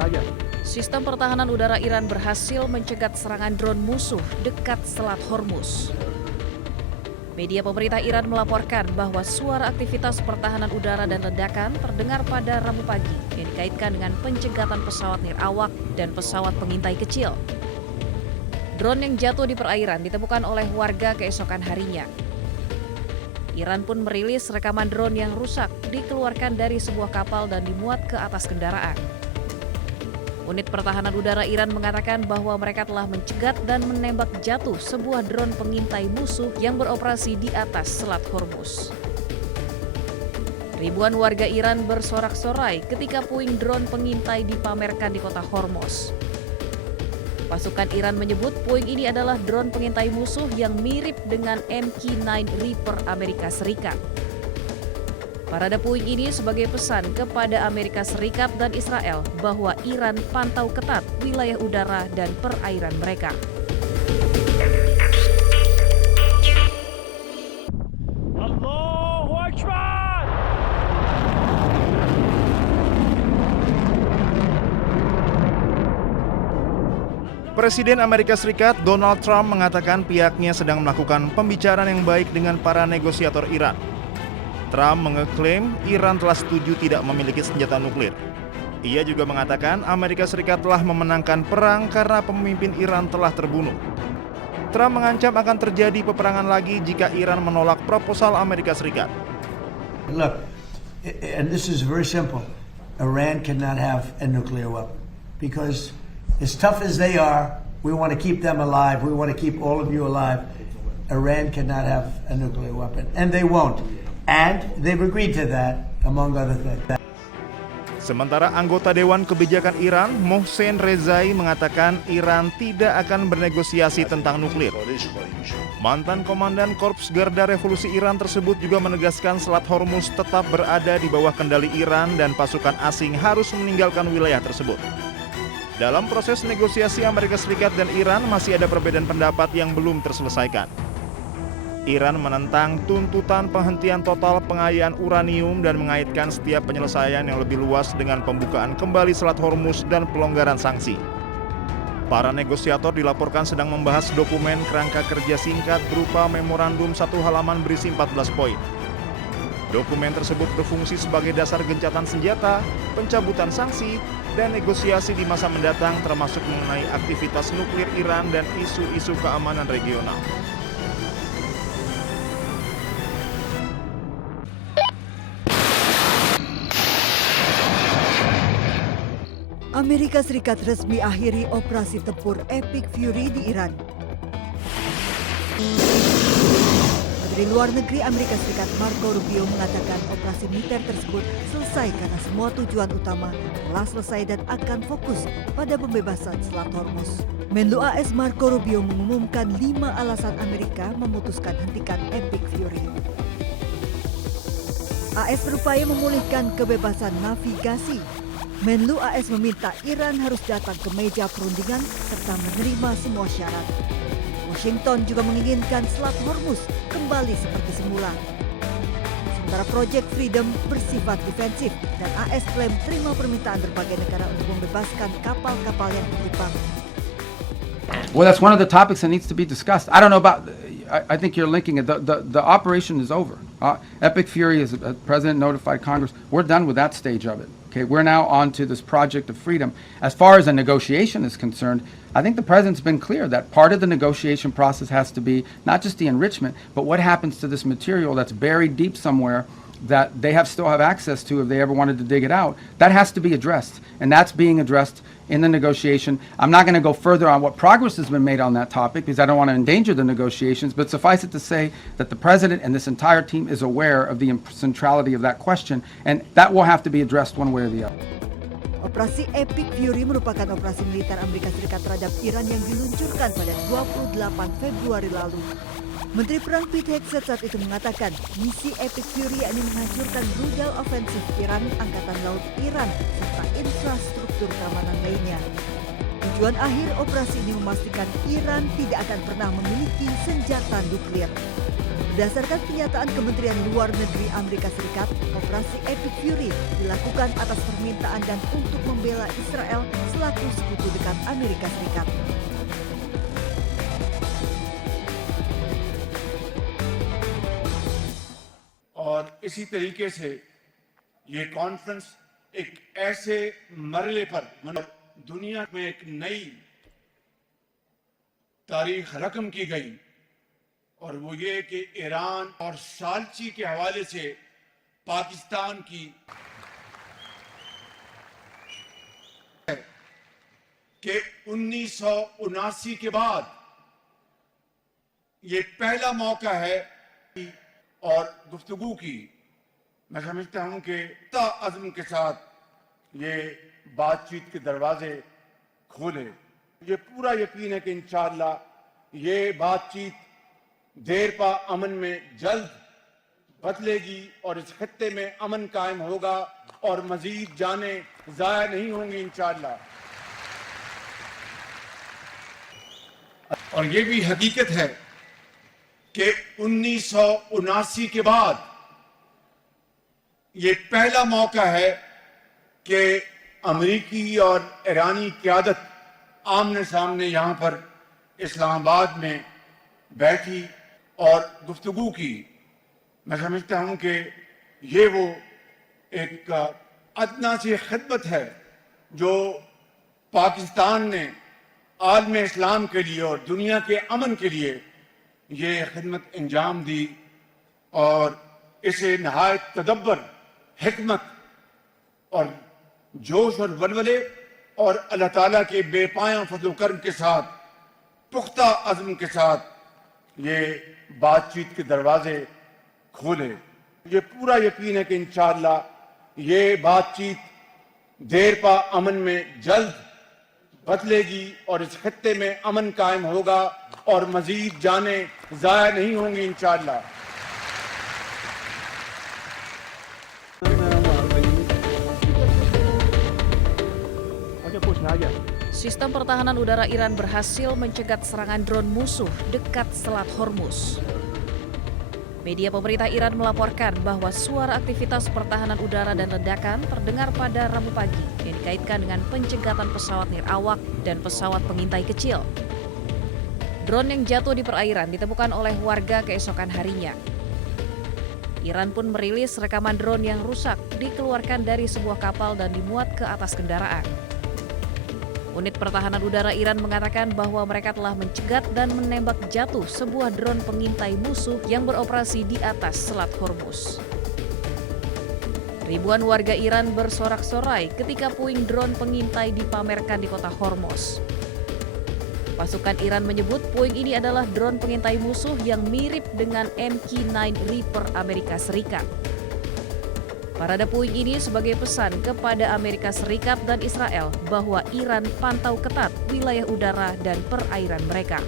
saja. Sistem pertahanan udara Iran berhasil mencegat serangan drone musuh dekat Selat Hormuz. Media pemerintah Iran melaporkan bahwa suara aktivitas pertahanan udara dan ledakan terdengar pada Rabu pagi yang dikaitkan dengan pencegatan pesawat nirawak dan pesawat pengintai kecil. Drone yang jatuh di perairan ditemukan oleh warga keesokan harinya. Iran pun merilis rekaman drone yang rusak dikeluarkan dari sebuah kapal dan dimuat ke atas kendaraan. Unit pertahanan udara Iran mengatakan bahwa mereka telah mencegat dan menembak jatuh sebuah drone pengintai musuh yang beroperasi di atas Selat Hormuz. Ribuan warga Iran bersorak-sorai ketika puing drone pengintai dipamerkan di kota Hormuz. Pasukan Iran menyebut puing ini adalah drone pengintai musuh yang mirip dengan MQ-9 Reaper Amerika Serikat. Parade puing ini sebagai pesan kepada Amerika Serikat dan Israel bahwa Iran pantau ketat wilayah udara dan perairan mereka. Allahu Akbar! Presiden Amerika Serikat Donald Trump mengatakan pihaknya sedang melakukan pembicaraan yang baik dengan para negosiator Iran. Trump mengeklaim Iran telah setuju tidak memiliki senjata nuklir. Ia juga mengatakan Amerika Serikat telah memenangkan perang karena pemimpin Iran telah terbunuh. Trump mengancam akan terjadi peperangan lagi jika Iran menolak proposal Amerika Serikat. Look, and this is very simple. Iran cannot have a nuclear weapon because as tough as they are, we want to keep them alive. We want to keep all of you alive. Iran cannot have a nuclear weapon, and they won't. And they've agreed to that, among other things. Sementara anggota Dewan Kebijakan Iran, Mohsen Rezai, mengatakan Iran tidak akan bernegosiasi tentang nuklir. Mantan Komandan Korps Garda Revolusi Iran tersebut juga menegaskan Selat Hormuz tetap berada di bawah kendali Iran dan pasukan asing harus meninggalkan wilayah tersebut. Dalam proses negosiasi Amerika Serikat dan Iran masih ada perbedaan pendapat yang belum terselesaikan. Iran menentang tuntutan penghentian total pengayaan uranium dan mengaitkan setiap penyelesaian yang lebih luas dengan pembukaan kembali Selat Hormuz dan pelonggaran sanksi. Para negosiator dilaporkan sedang membahas dokumen kerangka kerja singkat berupa memorandum 1 halaman berisi 14 poin. Dokumen tersebut berfungsi sebagai dasar gencatan senjata, pencabutan sanksi, dan negosiasi di masa mendatang termasuk mengenai aktivitas nuklir Iran dan isu-isu keamanan regional. Amerika Serikat resmi akhiri operasi tempur Epic Fury di Iran. Menteri Luar Negeri Amerika Serikat Marco Rubio mengatakan operasi militer tersebut selesai karena semua tujuan utama telah selesai dan akan fokus pada pembebasan Selat Hormuz. Menlu AS Marco Rubio mengumumkan 5 alasan Amerika memutuskan hentikan Epic Fury. AS berupaya memulihkan kebebasan navigasi. Menlu AS meminta Iran harus datang ke meja perundingan serta menerima semua syarat. Washington juga menginginkan Selat Hormuz kembali seperti semula. Sementara Project Freedom bersifat defensif dan AS klaim terima permintaan berbagai negara untuk membebaskan kapal-kapal yang terjebak. Well, that's one of the topics that needs to be discussed. I don't know about. I think you're linking it. The operation is over. Epic Fury, as the president notified Congress, we're done with that stage of it. Okay, we're now on to this project of freedom. As far as a negotiation is concerned, I think the president's been clear that part of the negotiation process has to be not just the enrichment, but what happens to this material that's buried deep somewhere that they still have access to if they ever wanted to dig it out. That has to be addressed, and that's being addressed in the negotiation. I'm not going to go further on what progress has been made on that topic because I don't want to endanger the negotiations, but suffice it to say that the president and this entire team is aware of the centrality of that question, and that will have to be addressed one way or the other. Operasi Epic Fury merupakan operasi militer Amerika Serikat terhadap Iran yang diluncurkan pada 28 Februari lalu. Menteri Perang Pete Hegseth saat itu mengatakan misi Epic Fury yakni menghancurkan rudal ofensif Iran, Angkatan Laut Iran, serta infrastruktur keamanan lainnya. Tujuan akhir operasi ini memastikan Iran tidak akan pernah memiliki senjata nuklir. Berdasarkan pernyataan Kementerian Luar Negeri Amerika Serikat, operasi Epic Fury dilakukan atas permintaan dan untuk membela Israel selaku sekutu dekat Amerika Serikat. और इसी तरीके से ये कॉन्फ्रेंस एक ऐसे मरले पर दुनिया में एक नई तारीख रकम की गई और वो ये कि ईरान और सालची के हवाले से पाकिस्तान की कि 1979 के बाद ये पहला मौका है और गुफ्तगू की। मैं समझता हूं कि अज़्म के साथ ये बातचीत के दरवाजे खोले। ये पूरा यकीन है कि इंशाअल्लाह ये बातचीत देर पा अमन में जल्द बदलेगी और इस खत्ते में अमन कायम होगा और मजीद जाने ज़ाया नहीं होंगी इंशाअल्लाह। और ये भी हकीकत है कि 1979 के बाद ये पहला मौका है कि अमेरिकी और ईरानी क़यादत आमने सामने यहाँ पर इस्लामाबाद में बैठी और गुफ्तगू की। मैं समझता हूँ कि ये वो एक अदना सी खिदमत है जो पाकिस्तान ने आलम इस्लाम के लिए और दुनिया के अमन के लिए ये खिदमत अंजाम दी और इसे नहायत तदब्बर, हिकमत और जोश और वलवले और अल्लाह ताला के बेपाया फज़ल करम के साथ, पुख्ता अज़्म के साथ ये बातचीत के दरवाजे खोले। ये पूरा यकीन है कि इंशाअल्लाह ये बातचीत देर पा अमन में जल्द बदलेगी और इस खत्ते में अमन कायम होगा और मजीद जाने ज़ाया नहीं होंगी इंशाअल्लाह। Sistem pertahanan udara Iran berhasil mencegat serangan drone musuh dekat Selat Hormuz. Media pemerintah Iran melaporkan bahwa suara aktivitas pertahanan udara dan ledakan terdengar pada Rabu pagi yang dikaitkan dengan pencegatan pesawat nirawak dan pesawat pengintai kecil. Drone yang jatuh di perairan ditemukan oleh warga keesokan harinya. Iran pun merilis rekaman drone yang rusak dikeluarkan dari sebuah kapal dan dimuat ke atas kendaraan. Unit pertahanan udara Iran mengatakan bahwa mereka telah mencegat dan menembak jatuh sebuah drone pengintai musuh yang beroperasi di atas Selat Hormuz. Ribuan warga Iran bersorak-sorai ketika puing drone pengintai dipamerkan di kota Hormuz. Pasukan Iran menyebut puing ini adalah drone pengintai musuh yang mirip dengan MQ-9 Reaper Amerika Serikat. Parade puing ini sebagai pesan kepada Amerika Serikat dan Israel bahwa Iran pantau ketat wilayah udara dan perairan mereka.